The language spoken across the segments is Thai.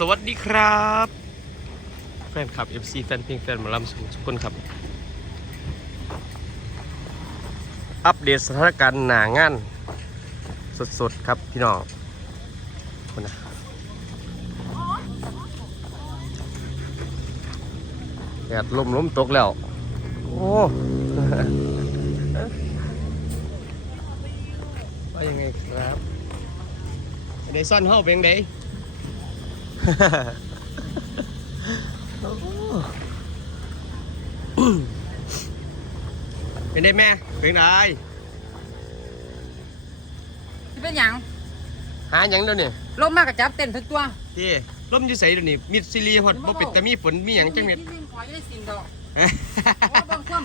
สวัสดีครับ แฟนคลับ FC แฟนเพลงแฟนหมอลำทุกคนครับ อัปเดตสถานการณ์หนางาน สดๆ ครับพี่น้องคนนะแดดลมล้มตกแล้ว โอ้ว่ายังไงครับไดซ่อนเฮาเป็นไง เป็นได้แม่เป็นไงสิเป็นหยังหาหยังเดี๋ยวนี้ลมมากกับจับเต้นทุกตัวที่ร่มอยู่ใส่เดี๋ยวนี้มิดซิลีฮอดบ่เป็ดแต่มีฝนมีหยังจังเม็ดที่ขอจะได้สิ่งดอกเพราะว่าเบื้องต้น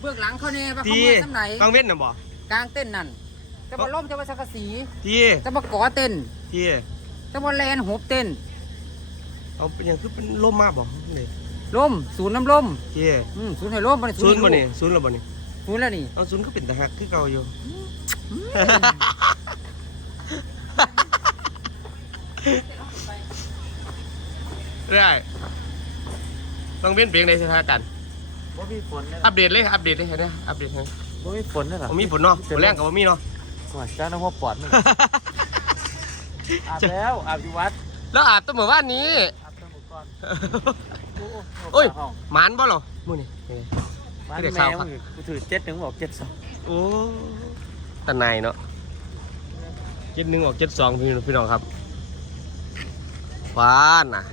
เบื้องหลังเขาเนี่ยว่าเขาที่เมื่อสำไหนบางเว้นน่ะบ่กลางเต้นนั่นจะมาล่มจะมาสักกะสีที่จะมาก่อเต้นที่จะมาแลนหบเต้น เอาเป็นหยังคือเป็นลมมาบ่นี่ล่มศูนย์น้ำล่มที่อืมศูนย์ให้ล่มบ่ได้ศูนย์บ่ให้นี่ศูนย์แล้วบ่นี่ศูนย์แล้วนี่เอาศูนย์ก็เป็นตาหักคือเก่าอยู่ได้บางเว้นเปลี่ยนในสถานการณ์ว่ามีฝนนะอัปเดตเลยอัปเดตเลยเห็นไหมอัปเดตให้ว่ามีฝนนะหรอผมมีผลเนาะผลแรงกับผมมีเนาะ ก่อนจ้าน้องหัวปอดนี่อาบแล้วอาบอยู่วัดแล้วอาบตั้งเมื่อวานนี้ โอ้ยหมานบ่เหรอมื้อนี้มาเดี๋ยวแมข่าววครับกูถือเจ็ดหนึ่งบอกเจ็ดสองโอ้ตะนายเนาะเจ็ดหนึ่งออกเจ็ดสองพี่น้องพี่น้องครับฟานน่ะ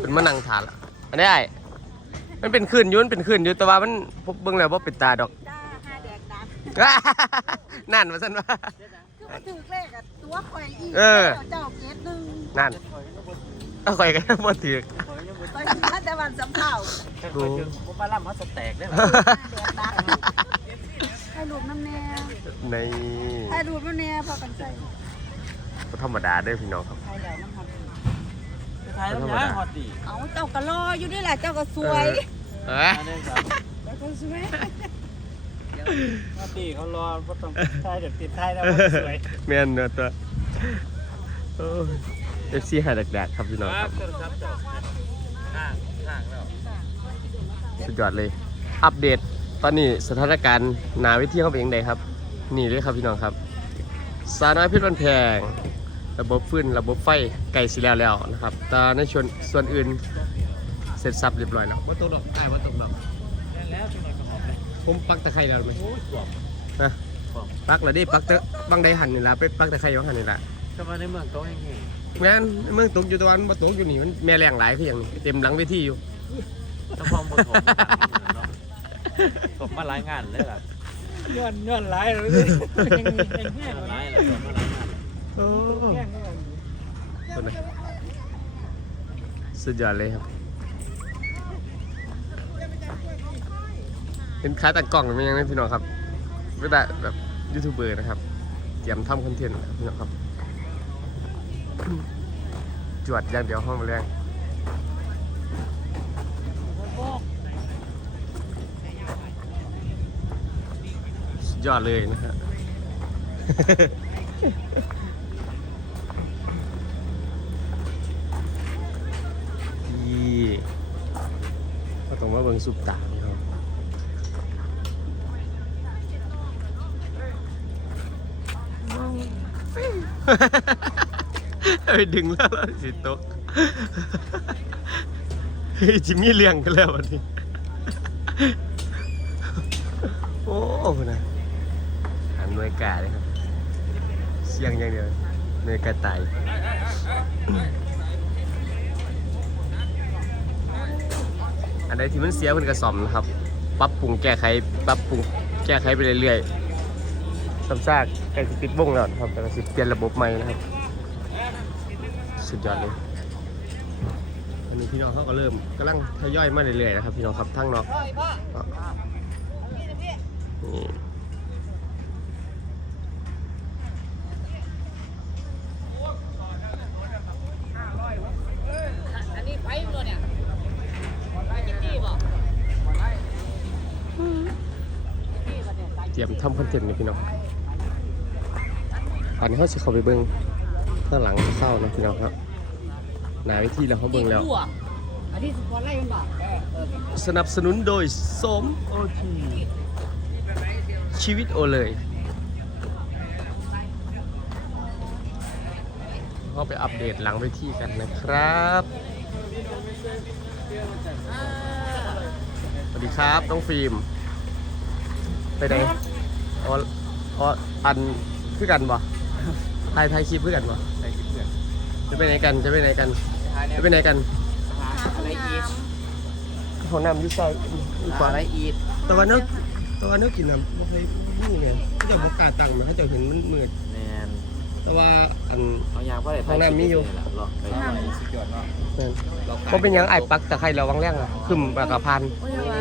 เป็นมะนังถานละอันนี้ไอ้มันเป็นขึ้นอยุ่มันเป็นขึ้นอยู่แต่ว่ามันพบเบิ่งแล้วว่าเป็นตาดอกจ้าห้าแดกดังนั่นมาสั่นว่าคือมาถือเลขอะตัวข่อยอีกเออเจ้าเกตหนึ่งนั่น เอาข่อยกันบ่ถือข่อยมาแต่วันสำเภาแต่คอยถึงผมมาล่ำเขาสแต็กได้ไหมห้าแดกดังให้รูปน้ำแน่ในให้รูปน้ำแน่พอกันใส่บ่ธรรมดาเด้อพี่น้องครับให้แล้วน้ำหอมท้ายแล้วนะฮอตดีเอาเจ้าก็รออยู่นี่แหละเจ้าก็สวยเอ้ยอันนี้ครับเจ้าก็สวยฮอตดีเขารอก็ต้องท้ายเดี๋ยวติดท้ายแล้วสวยแม่นเนาะตัวโอ้ เอฟซีหาดักๆครับพี่น้องคครัรับบครับห่างห่างแล้วสุดยอดเลย อัปเดตตอนนี้สถานการณ์หนาเวิธีเขาเป็นยังไงครับ นี่เลยครับพี่น้องครับสาวน้อยเพชรบันแพง ระบบฟื้นระบบไฟไก่สีแล้วแล้วนะครับแต่ในส่วนส่วนอื่นเสร็จสับเรียบร้อยแล้วว่าตกดอกไอ้ว่าตกดอกแล้วจังหวะกระหอบเลยผมปักตะไคร้แล้วไหมโอ้ยกรอบนะกรอบปักแล้วดิปักตะบางใดหันนี่ละไปปักตะไคร้บางหันนี่ละ จะมาในเมืองโต๊ะยังไงแม่นเมืองตกอยู่ตะวันมาตกอยู่นี่มันแม่แรงหลายคืออย่างนี้เต็มหลังเวทีอยู่ถ้าพร้อมบนผมผมมาหลายงานเลยล่ะย้อนย้อนหลายเลยหลายแล้วผมมาหลายงานโอ้คนไหนสุดยอดเลยครับ เป็นค้าตัดกล้องเป็นยังไงพี่น้องครับไม่ได้แบบยูทูบเบอร์นะครับเตรียมทำคอนเทนต์นะครับพี่น้องครับ จวดอย่างเดียวห้องแรงยอดเลยนะฮะที่ก็ต้องมาเบิ่งสุปตาพี่น้อง ไปดึงแล้วแล้วสิโตะเฮ้ยจิมมี่เลี้ยงกันแล้ววันนี้ โอ้โหนะหันหน่วยกาเลยครับ เสียงอย่างเดียวหน่วยกาตายอันใดที่มันเสียมันก็ซ่อมนะครับ ปรับปรุงแก้ไข ปรับปรุงแก้ไขไปเรื่อยๆซ้ำซากใกล้จะปิดวงแล้วครับแต่ก็สิเปลี่ยนระบบใหม่นะครับ สุดยอดเลยวันนี้พี่น้องเขาก็เริ่มกำลังทยอยมาเรื่อยๆนะครับ พี่น้องครับทั้งเนาะนี่อันนี้ไปหมดเนี่ยไปกินดีบ่เตรียมทำคอนเทนต์นี่พี่น้องตอนนี้เขาจะเข้าไปเบิ้ง ข้างหลังเข้านะพี่น้องครับหนาวิธีแล้วเขาเบิ่งแล้ว อันนี้สปอร์ตไลท์มันบอกเออเออสนับสนุนโดยสมโอทีชีวิตโอเลยก็ไปอัปเดตหลังเวทีกันนะครับสวัสดีครับน้องฟิล์มไปไหนอ๋ออ๋ออันคือกันบ่ถ่ายถ่ายคลิปคือกันบ่ จะไปไหนกัน จะไปไหนกัน จะไปไหนกันอะไรอีทห้องน้ำอยุ่ซอยอยู่ขวาอะไรอีทตะวันนึกตะวันนึกกินน้ำไม่เคยนี่ไงเขาจะประกล้าศตังค์นะเขาจะเห็นมันมืดแมนแต่ว่าอัน เอายางว่าอะไรห้องน้ำมีอยู่ หรอกไปสุดยอดเนาะนั่นก็เป็นหยังไอ้ปักตะไคร้เราวังแรงอะขึ้นปากกระพันโอ้ยว่า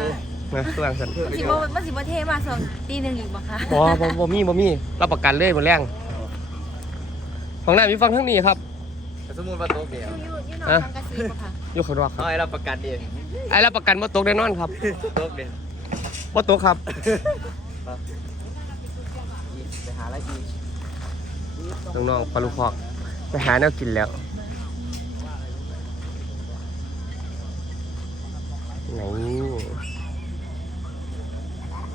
นะตัวอย่างสันมันสิบ่มันสิบ่เท่มากสองตีหนึ่งอีกบ่คะบ่บ่บ่มีบ่มีรับประกันเลยหมดแรงห้องน้ำมีฟังทั้งนี้ครับ แต่สมมุติว่าโต๊ะเดียวอยู่อยู่หนองสังกะสีบ่คะอยู่ข้างนอกครับเอาให้เราประกันเองไอ้รับประกันว่าตกแน่นอนครับโต๊ะเดียวว่าตกครับไปหาอะไรอีกน้องๆปลาลูกคอกไปหาแนวกินแล้ว ไหน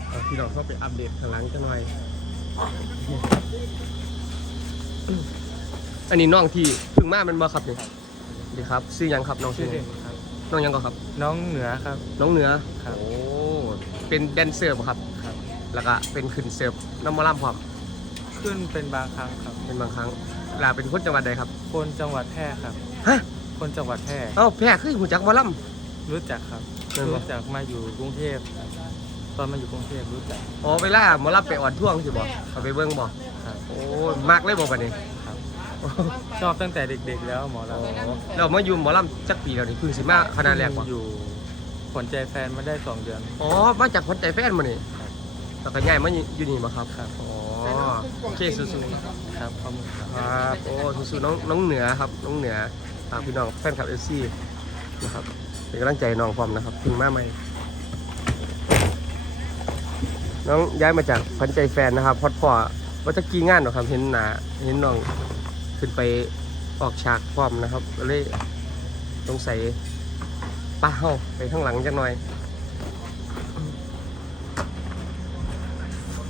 เอาพี่น้องเข้าไปอัปเดตข้างหลังจังหน่อย อันนี้น้องที่เพึ่งมามันบ่ครับนี่ดีครับซื้อหยังครับน้องชื่อหยังน้องหยังก็ครับ น้องเหนือครับ น้องเหนือครับ โอ้เป็นแดนเซอร์บ่ครับ ครับ แล้วก็เป็นขึ้นเสิร์ฟน้ำมะล่ำพร้อมขึ้นเป็นบางครั้งครับ เป็นบางครั้งลาเป็นคนจังหวัดใดครับ คนจังหวัดแพร่ครับ ฮะ คนจังหวัดแพร่เอ้าแพร่คือหูจักหมอลรู้จักครับ เออ รู้จักมาอยู่กรุงเทพตอนมาอยู่กรุงเทพรู้จักำอ๋อเวลาหมอลำไปอ่อนท่วงสิบ่เอาไปเบิ่งบ่ครับ โอ้มากเลยบ่บัดนี้ครับ ชอบตั้งแต่เด็กๆแล้วหมอลอ๋อเรามาอยู่หมอลำจักปีแล้วนี่เพิ่งสิมาคณะแรกบ่อยู่ขนใจแฟนมาได้สองเดือน อ๋อ มาจากคนใจแฟนมานี่แล้วก็ย้ายมาอยู่นี่บ่ครับครับอ๋อโอเคสู้ๆครับขอบคุณครับครับโอ้สู้ๆน้องน้องเหนือครับน้องเหนือฝากพี่น้องแฟนคลับเอซีนะครับเป็นกำลังใจให้น้องพร้อมนะครับเพึ่งมาใหม่น้องย้ายมาจากพันใจแฟนนะครับพอดพ่อว่าจะกี่งานหรอกครับเห็นหนาเห็นน้อง ขึ้นไปออกฉากพร้อมนะครับก็เลยต้องใส่ป้าเฮาไปข้างหลังจักหน่อย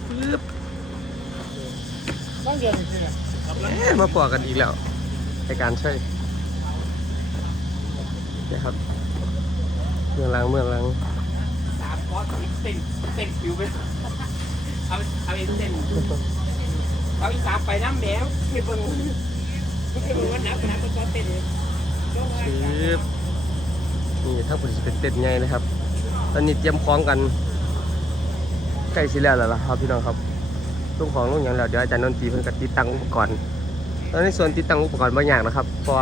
ปึ๊บต้องยืนจริงๆเอ๊ะมาปอกันอีกแล้วในการใช่นะครับเมืองลังเมืองลังสามก้อนเต้นเต้นผิวไปเอาเอาเต้นเอาอีสามไปน้ำแมวเบิ่งไม่เบิ่ง ว่านับนับก็เต้นปึ๊บนี่ถ้าผมจะเป็นเต็นไงนะครับ ตอนนี้เตรียมพร้อมกันใกล้สิแล้วแล้วล่ะครับพี่น้องครับลูกของลูกอย่างแล้วเดี๋ยวอาจารย์นนทีเพิ่นก็ติดตั้งอุปกรณ์แล้วในส่วนติดตั้งอุปกรณ์บางอย่างนะครับ เพราะ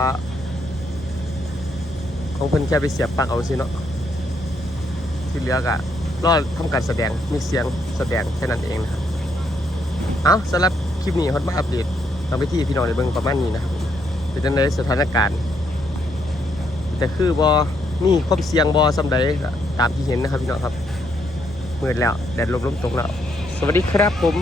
ของเพิ่นแค่ไปเสียบปลั๊กเอาสิเนาะที่เหลือก็รอทำการแสดงมีเสียงแสดงแค่นั้นเองนะครับ เอาสำหรับคลิปนี้ฮอตมาอัปเดต ทางไปที่พี่น้องในเบิ่งประมาณนี้นะเป็นจังไดสถานการณ์ แต่คือบอมีความเสี่ยงบอสำใดตามที่เห็นนะครับพี่น้องครับมืดแล้วแดดลมลมตกแล้ว สวัสดีครับผม